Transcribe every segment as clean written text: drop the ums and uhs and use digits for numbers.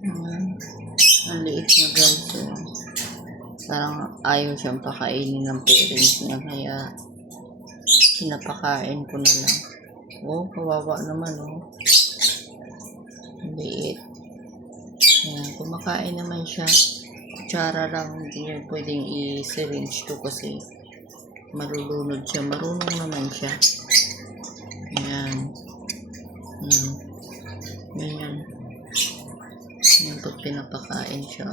Hmm, ang liit niya guys. So, parang ayaw siyang pakainin ng parents niya. Kaya pinapakain ko na lang. Oh, kawawa naman oh. Ang liit. Ayan, kumakain naman siya. Kutsara lang, hindi niya pwedeng i-syringe to kasi marulunod siya. Marunong naman siya. Ayan. Ayan. Ayan pag pinapakain siya.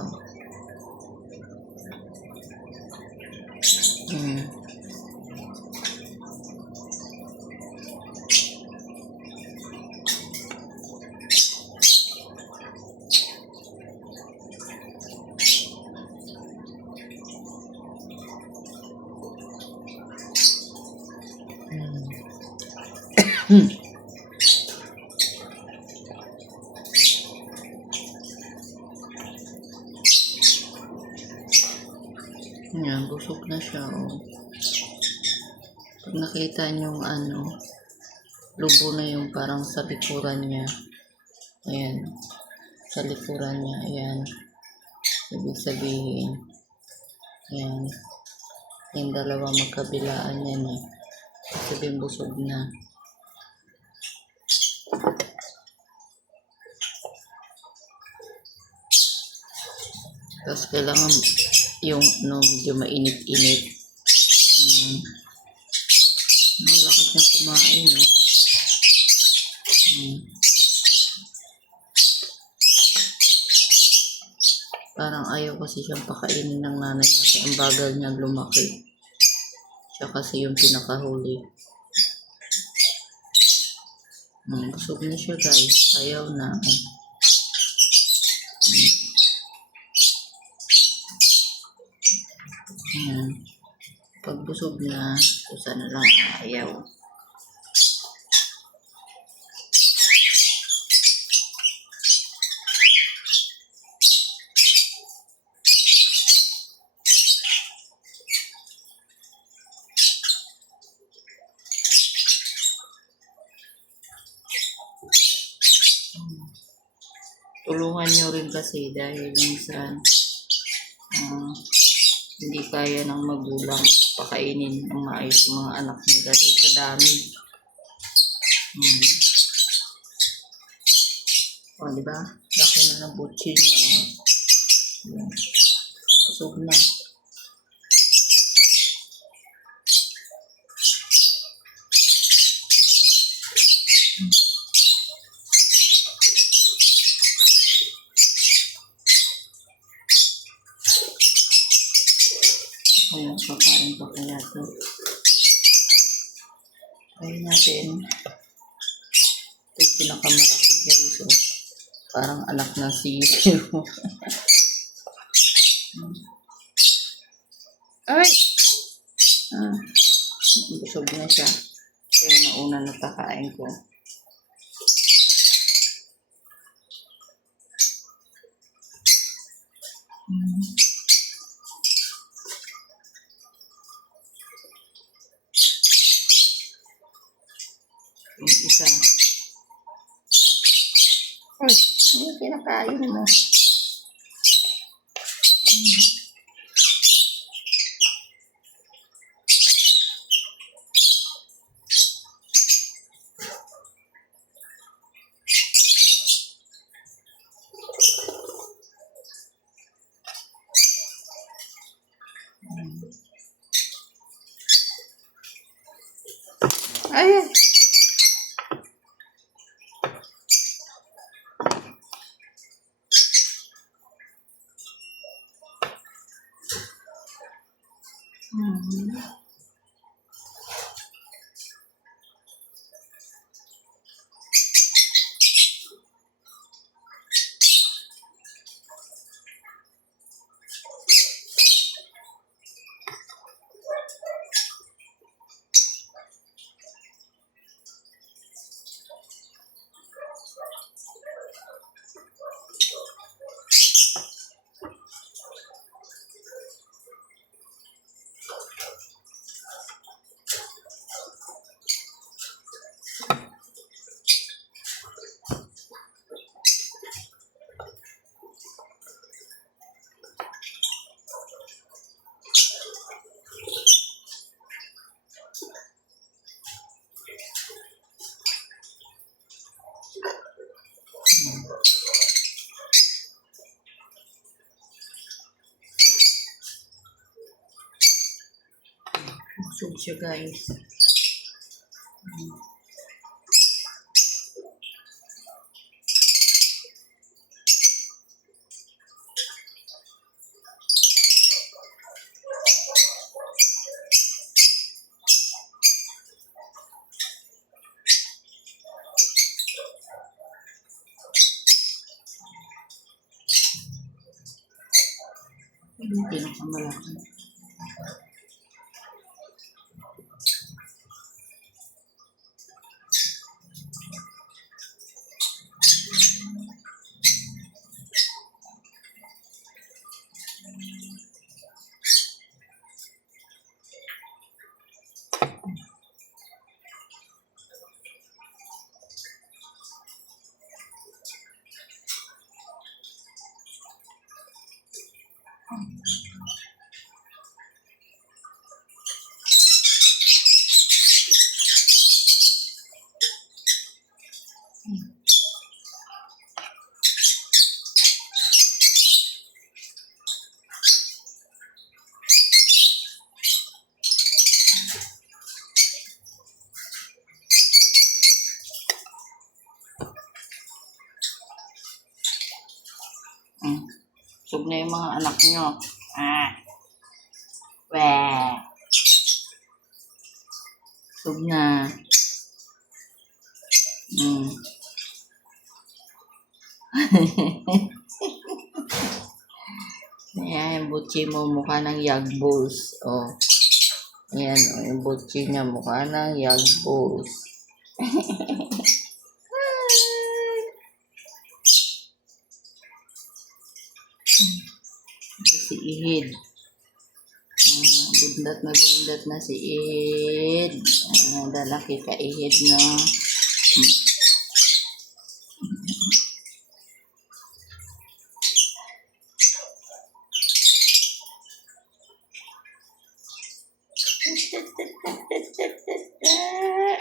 Ayan, busog na siya. Oh. Pag nakita niyong lubo na yung parang sa likuran niya. Ayan. Sa likuran niya. Ayan. Ibig sabihin. Ayan. Yung dalawa magkabilaan yan eh. Sabihin busog na. Tapos kailangan yung medyo mainit-init. Malakas niyang kumain, no? Parang ayaw kasi siyang pakainin ng nanay niya. Kaya ang bagal niya lumaki. Siya kasi yung pinakahuli. Busog na siya guys. Ayaw na. Pag busog na, sana lang ayaw. Tulungan nyo rin kasi dahil minsan hindi kaya ng magulang pakainin ng maayos mga anak nila dahil sa dami. O, diba? Laki na ng butsi niya. Busog na. Ayan, kakain pa kaya ito. Try natin. Ito yung pinakamalaki guys. So, parang anak ng sisiyo. Ay! Busog na siya. Ito yung nauna na kakain ko. Yung isa. Ay, ano yung pinakain mo? Ay! Busog siya, guys. Pinakamalaki. Busog na yung mga anak nyo. Weh. Busog na. Ayan, yung butchi mo mukha ng yagbos. Oh. Ayan, yung butchi niya mukha ng yagbos. Si Ihid. Bundat na si Ihid. Lalaki ka Ihid, no?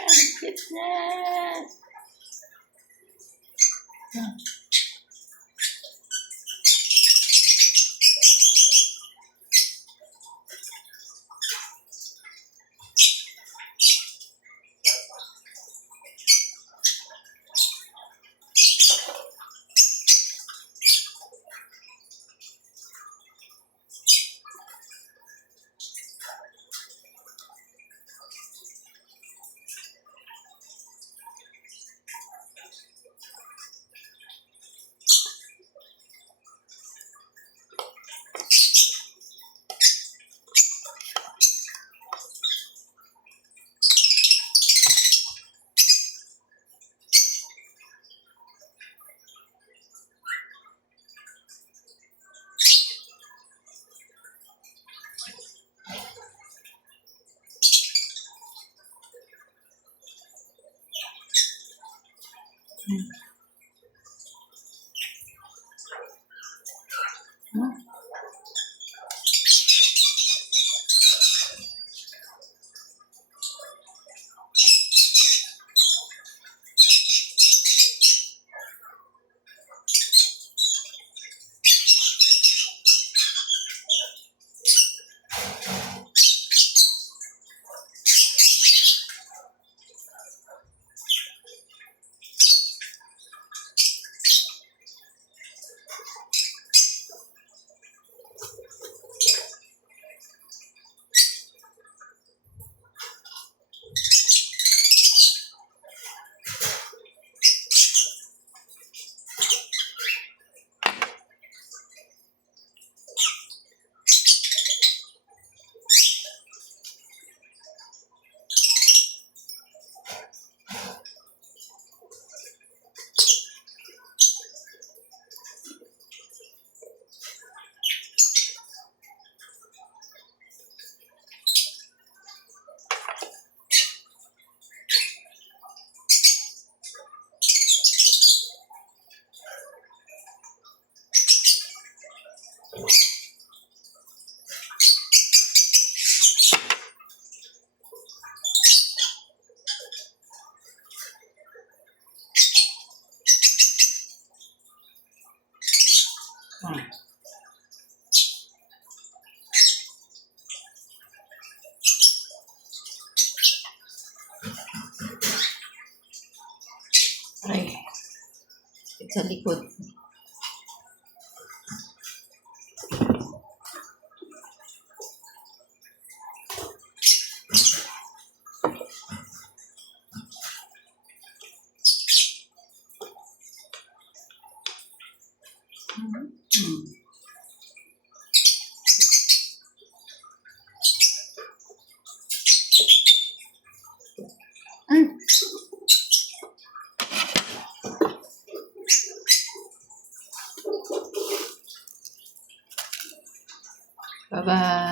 Ang cute na. sa likod. Bye-bye.